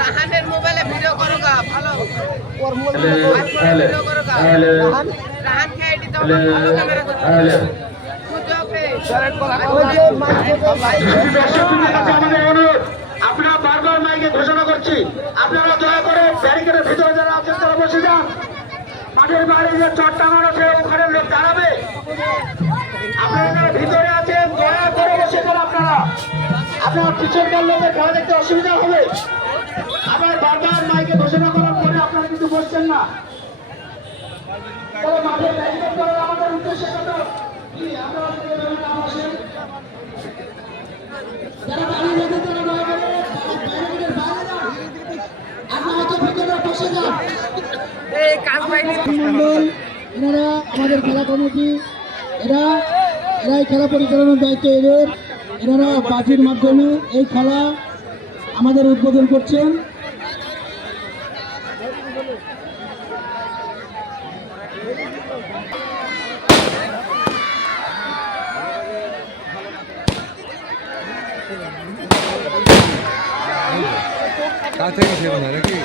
রাহানের মোবাইলে ভিডিও করো গা ভালো ওর মোবাইলে ভিডিও করো গা রাহান কে আইডি দাও ভালো ক্যামেরা করো আপনারা বারবার মাইকে ঘোষণা করছি, আপনারা দয়া করে ব্যারিকেডের ভিতরে যারা আছেন তারা বসে যান। মাঠের বাইরে যে চট টাঙানো আছে ওখানে লোক দাঁড়াবে, আপনারা ভিতরে আছেন দয়া করে বসে যান। আপনারা পিছনকার লোকের খেলা দেখতে অসুবিধা হবে। আবার বারবার মাইকে ঘোষণা করার পরে আপনারা কিন্তু বসছেন না। মাঠের ব্যারিকেড করার আমাদের উদ্দেশ্য কত? যারা দাঁড়িয়ে গেছে তারা দয়া করে ব্যারিকেডের বাইরে যান, আপনারা তো ভিতরে বসে যান। এনারা আমাদের খেলা কমিটি, এরাই খেলা পরিচালনার দায়িত্ব এদের। এনারা বাজির মাধ্যমে এই খেলা আমাদের উদ্বোধন করছেন। নাকি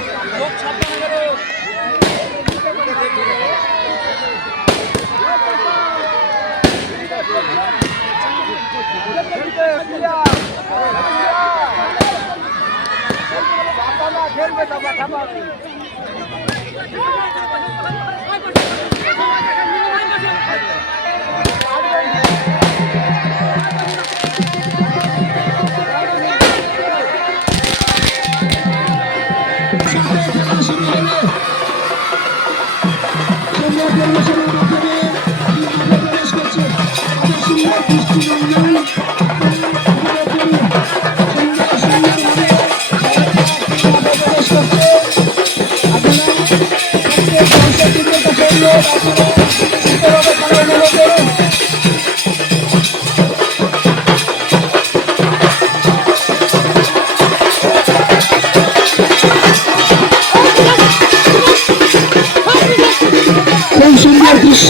সুন্দর দৃশ্য,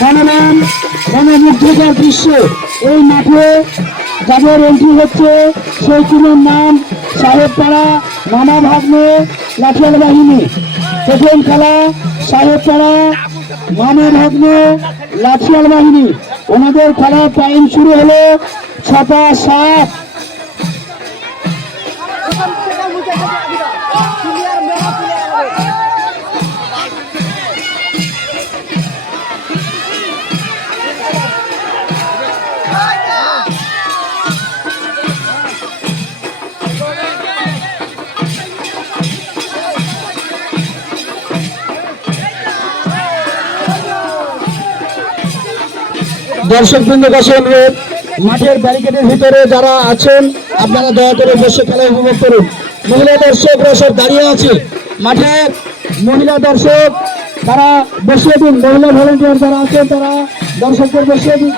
মনোরম মনোমুগ্ধকর দৃশ্য। এই মাঠে যাদের এন্ট্রি হচ্ছে সেই টিমের নাম সাহেবপাড়া মামা ভাগ্নে লাঠিয়াল বাহিনী। প্রথম খেলা সাহেবপাড়া মামা ভাগ্নে লাঠিয়াল বাহিনী। ওনাদের খেলার টাইম শুরু হলো 6:07। দর্শকবৃন্দ কাছে অনুরোধ, মাঠের ব্যারিকেডের ভিতরে যারা আছেন আপনারা দয়া করে বসে খেলা উপভোগ করুন। মহিলা দর্শকরা সব দাঁড়িয়ে আছে, মাঠের মহিলা দর্শক তারা বসিয়ে দিন। মহিলা ভলেন্টিয়ার যারা আছেন তারা দর্শকদের বসিয়ে দিন।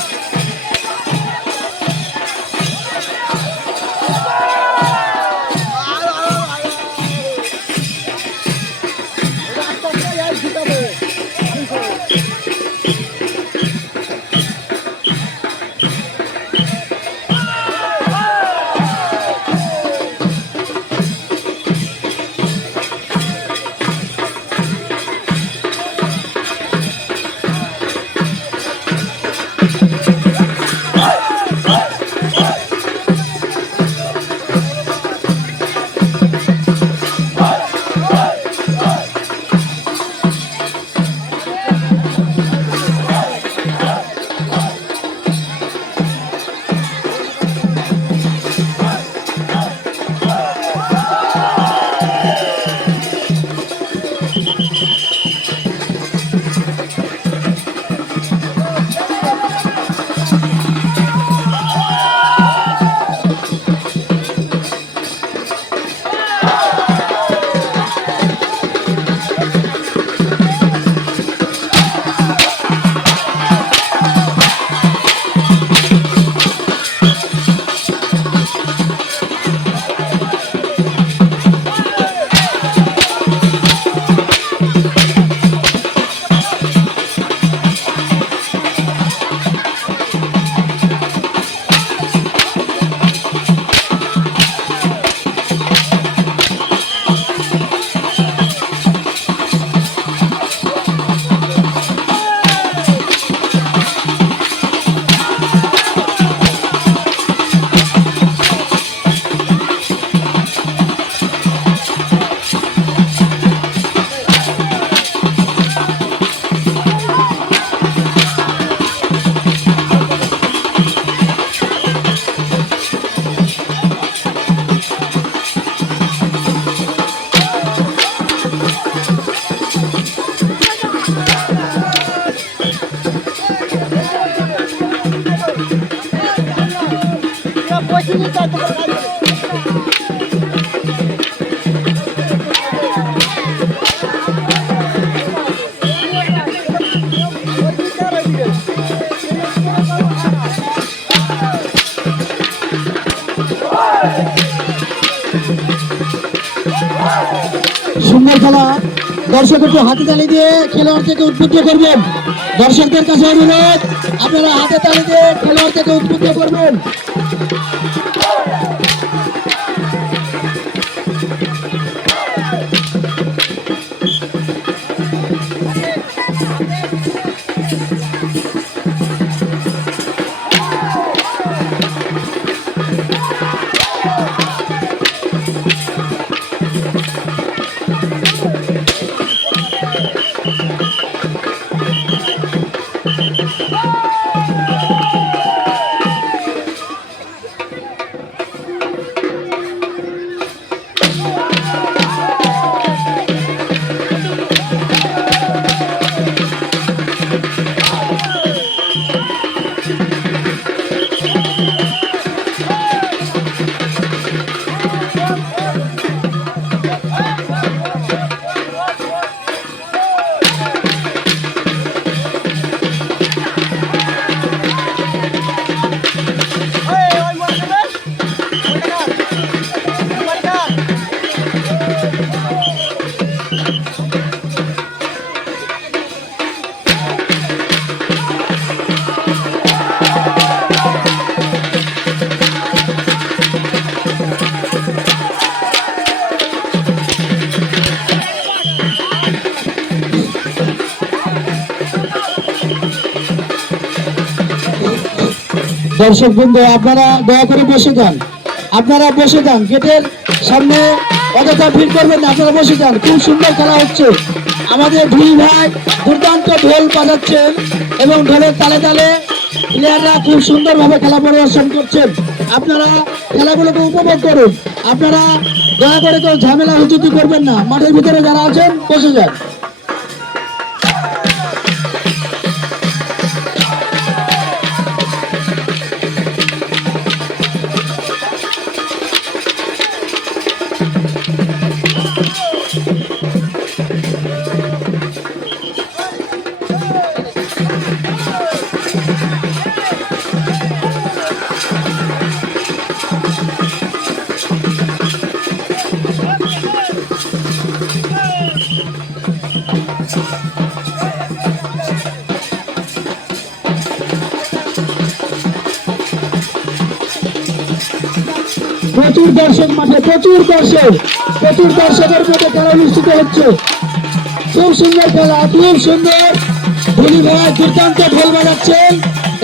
সুন্দর খেলা। দর্শক একটু হাতে তালি দিয়ে খেলোয়াড়দেরকে উদ্বুদ্ধ করবেন। দর্শকদের কাছে অনুরোধ, আপনারা হাতে তালি দিয়ে খেলোয়াড়দেরকে উদ্বুদ্ধ করবেন। দর্শক বৃন্দ, আপনারা দয়া করে বসে যান। আপনারা বসে যান, গেটের সামনে অযথা ভিড় করবেন না, আপনারা বসে যান। খুব সুন্দর খেলা হচ্ছে। আমাদের দুই ভাই দুর্দান্ত ঢোল বাজাচ্ছেন এবং ঢোলের তালে তালে প্লেয়াররা খুব সুন্দরভাবে খেলা পরিদর্শন করছেন। আপনারা খেলাগুলোকে উপভোগ করুন। আপনারা দয়া করে কেউ ঝামেলা হুজুতি করবেন না। মাঠের ভিতরে যারা আছেন বসে যান। প্রচুর দর্শক মাঠে, প্রচুর দর্শকের মধ্যে খেলা অনুষ্ঠিত হচ্ছে। খুব সুন্দর খেলা, খুব সুন্দর। ধনী ভাই দুর্দান্ত ঢোল বাজাচ্ছেন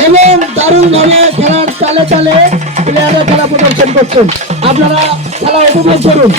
এবং দারুণ ভাবে খেলার তালে তালে প্লেয়াররা খেলা প্রদর্শন করছেন। আপনারা খেলা উপভোগ করুন।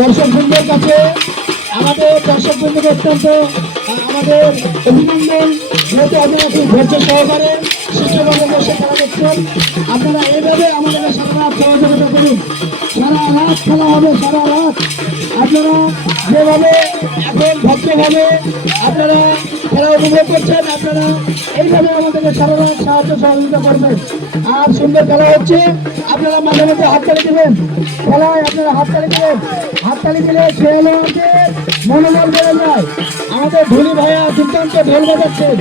দর্শক বৃন্দের কাছে আমাদের দর্শক বৃন্দকে অত্যন্ত আমাদের অভিনন্দন, যেহেতু আপনারা খুব ধৈর্য সহকারে সুস্থভাবে বসে খেলা দেখছেন। আপনারা এইভাবে আমাদেরকে সারা রাত সহযোগিতা করুন। সারা রাত খেলা হবে, সারা রাত। আপনারা যেভাবে এখন ভদ্রভাবে আপনারা খেলা উপভোগ করছেন, আপনারা এইভাবে আমাদেরকে সারা রাত সাহায্য সহযোগিতা করবেন। আর সুন্দর খেলা হচ্ছে, আপনারা মাঝে মাঝে হাততালি দেবেন। খেলায় আপনারা হাততালি দেবেন। হাততালি দিলে খেলোয়াড়দের মনোবল বেড়ে যায়। আমাদের ধনী ভাইয়া দুর্দান্ত ঢোল বাজাচ্ছেন।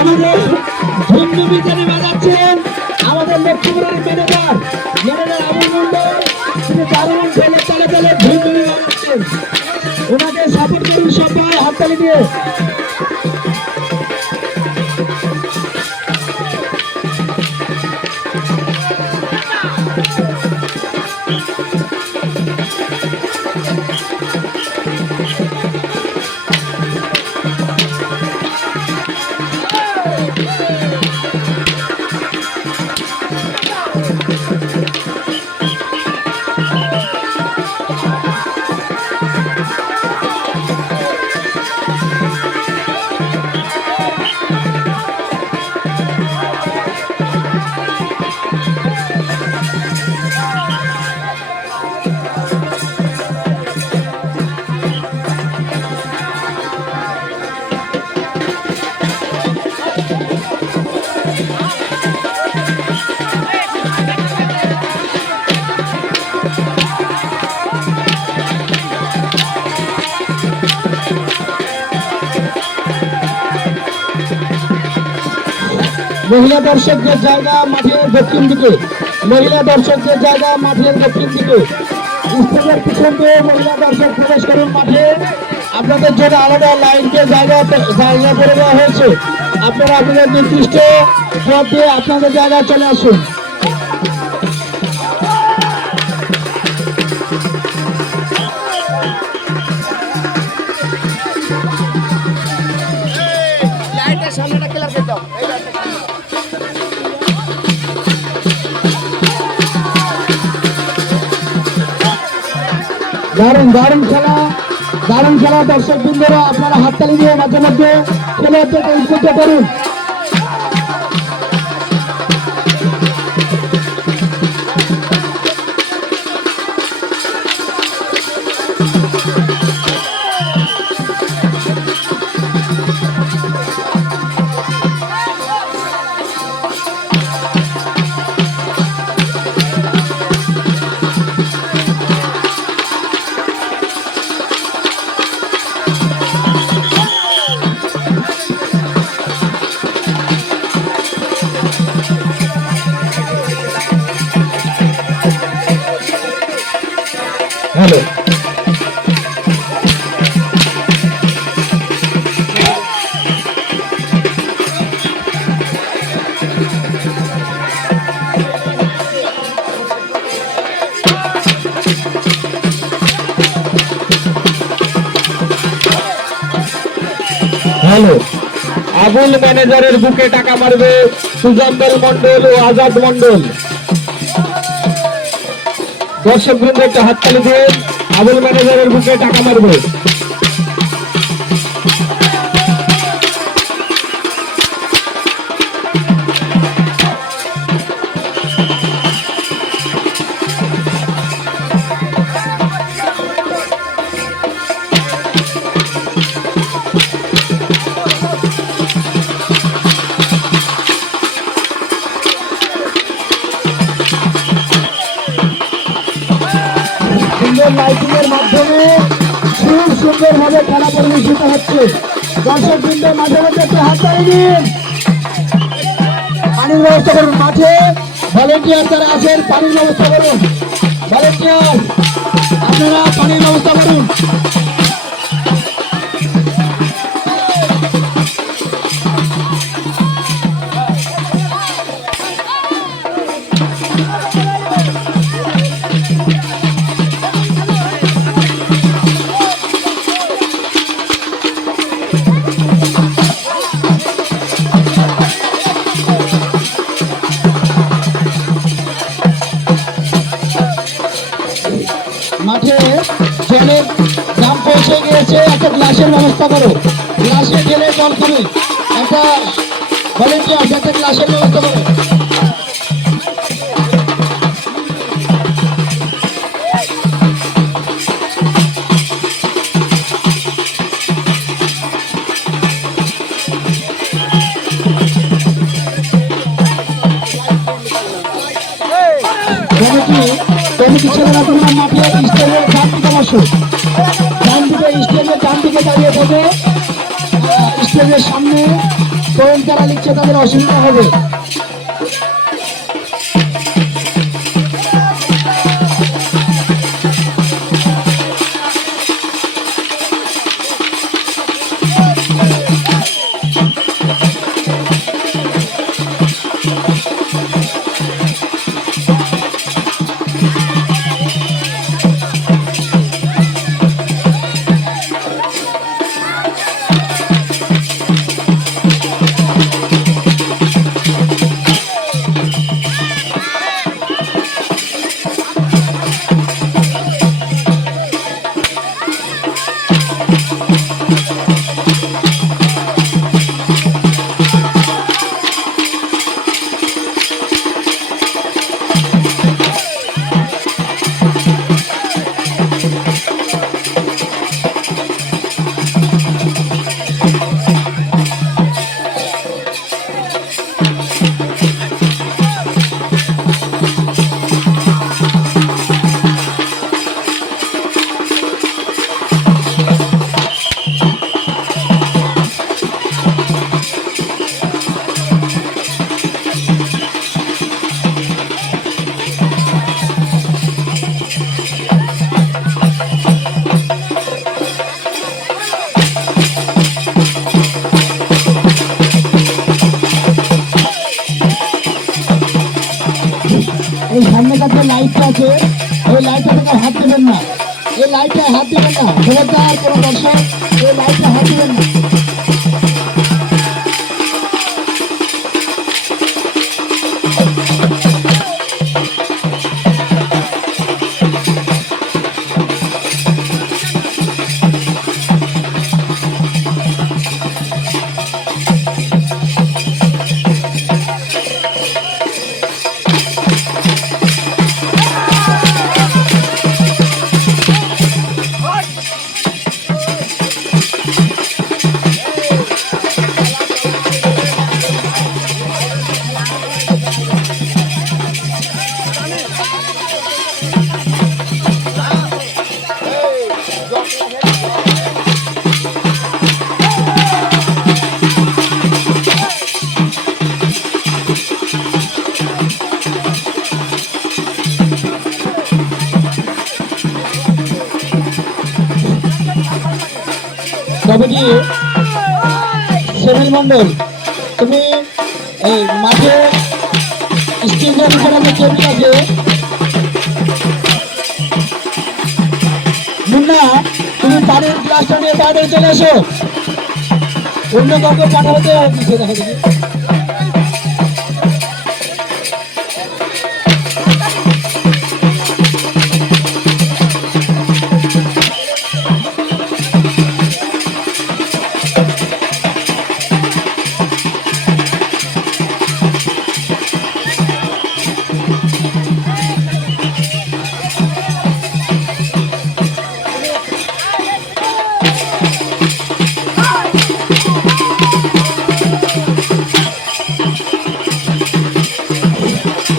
আমাদের ধুমধু বিচারি বাজাচ্ছেন আমাদের লক্ষ্মীপুরের ম্যানেজার আবুল মন্ডল। তিনি দারুণ ঢোলের তালে তালে ধুমধুমি বাজাচ্ছেন। ওনাকে সাপোর্ট করুন সবাই হাততালি দিয়ে। মহিলা দর্শকদের জায়গা মাঠের দক্ষিণ দিকে। মহিলা দর্শকদের জায়গা মাঠের দক্ষিণ দিকে। স্টেজের পিছন দিয়ে মহিলা দর্শক প্রবেশ করুন মাঠে। আপনাদের জন্য আলাদা লাইনকে জায়গা করে দেওয়া হয়েছে। আপনারা আপনাদের নির্দিষ্ট পথ দিয়ে আপনাদের জায়গায় চলে আসুন। সামনেটা ক্লিয়ার করে দাও। দারুণ দারুণ খেলা, দারুণ খেলা। দর্শক বৃন্দরা আপনারা হাততালি দিয়ে মাঝে মধ্যে খেলোয়াড়দেরকে উদ্বুদ্ধ করুন। Hello, hello. আবুল ম্যানেজারের বুকে টাকা মারবে সুজন্দল মন্ডল ও আজাদ মন্ডল। দর্শক বৃন্দ একটা হাততালি দিয়ে আবুল ম্যানেজারের বুকে টাকা মারবে। সুন্দর লাইটিং এর মাধ্যমে খুব সুন্দরভাবে খেলা পরিবেশিত হচ্ছে। দর্শক বৃন্দ মাঝে মধ্যে একটু হাততালি দিন। পানির ব্যবস্থা করুন, মাঠে ভলেন্টিয়ার যারা আছেন পানির ব্যবস্থা করুন। ভলেন্টিয়ার আপনারা পানির ব্যবস্থা করুন। আছে একটা গ্লাসের ব্যবস্থা করো, গ্লাসে ঢেলে জল খাবে, একটা ভলেন্টিয়ার একটা গ্লাসের ব্যবস্থা করো। কমিটি ছেলেরা তোমরা মাঠে স্টেজের ডান দিকে বসো, ডান দিকে স্টেজের ডান দিকে দাঁড়িয়ে থাকো। স্টেজের সামনে কোন যারা লিখছে তাদের অসুবিধা হবে। এই সামনে কাছে লাইটটা আছে, ওই লাইটটা থেকে হাত দেবেন না, এই লাইটটা হাত দেবেন না, খবরদার কোনো দর্শক এই লাইটটা হাত দেবেন না। কমিটি সেভেন মন্ডল, তুমি এই মাঠে স্টেজের উপরে যে টেবিল আছে, মুন্না তুমি পানির গ্লাসটা নিয়ে বাইরে চলে এসো, অন্য কাউকে পাঠাতে দেখা দেখি।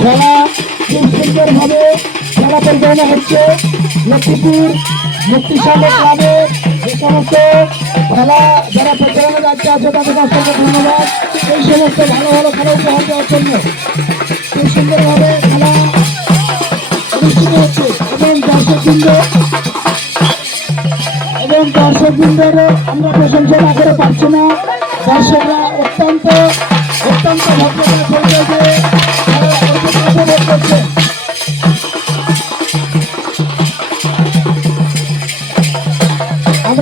খেলা খুব সুন্দরভাবে খেলা পরিচালনা হচ্ছে। লক্ষ্মীপুর মুক্তিসাগর ক্লাবে যে সমস্ত খেলা যারা পরিচালনা রাজ্যে আছে তাদের অসংখ্য ধন্যবাদ। এই সমস্ত ভালো ভালো খেলা উপহার দেওয়ার জন্য খুব সুন্দরভাবে খেলা অনুষ্ঠিত হচ্ছে এবং দর্শকবৃন্দের আমরা প্রশংসা না করে পারছি না। দর্শকরা অত্যন্ত ভদ্রতার পরিচয়